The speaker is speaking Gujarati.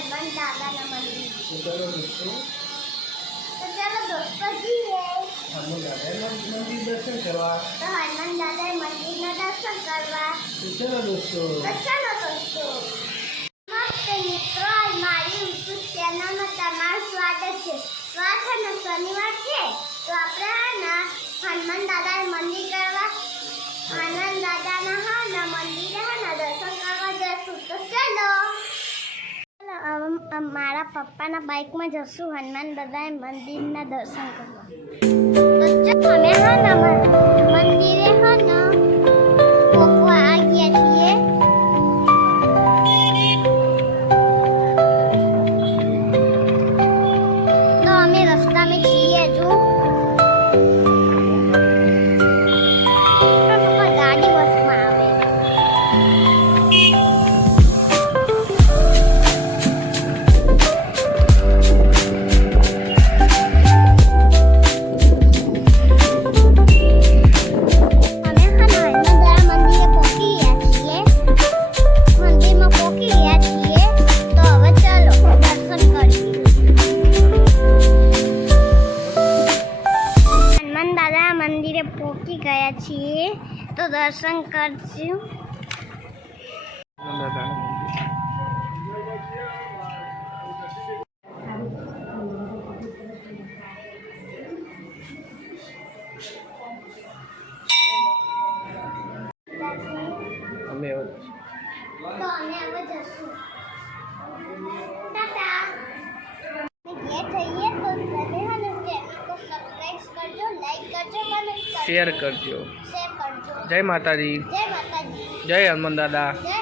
હનુમાન દાદાના મંદિર. ચલો દોસ્તો, તો ચાલો દોસ્તો જઈએ. હનુમાન દાદા મંદિર દર્શન કરવા. તો હનુમાન દાદા મંદિરના દર્શન કરવા. તો ચલો દોસ્તો. તો ચાલો દોસ્તો. નમસ્તે મિત્રો, મારી યુટ્યુબ ચેનલમાં તમારું સ્વાગત છે. તો આ છે ને શનિવાર છે, તો આપણે હનુમાન દાદાના મંદિર કરવા, હનુમાન દાદાના મંદિરે દર્શન કરવા જશું. તો ચલો. મારા પપ્પાના બાઇકમાં જશું હનુમાન દાદા મંદિરના દર્શન કરવા. તો ચાલો અમે મંદિરે પોકવા આ ગયા છીએ. તો અમે રસ્તામાં છીએ જો. પપ્પા ગાડી બસમાં આવે. મંદિરે પહોંચી ગયા છીએ, તો દર્શન કરશું. અમે તો અમે હવે જશું. ટાટા. ઘેર જઈએ તો સબસ્ક્રાઇબ કરજો, લાઈક કરજો અને શેર કરજો. શેર કરજો. જય માતાજી. જય માતાજી. જય હનુમાન દાદા. જય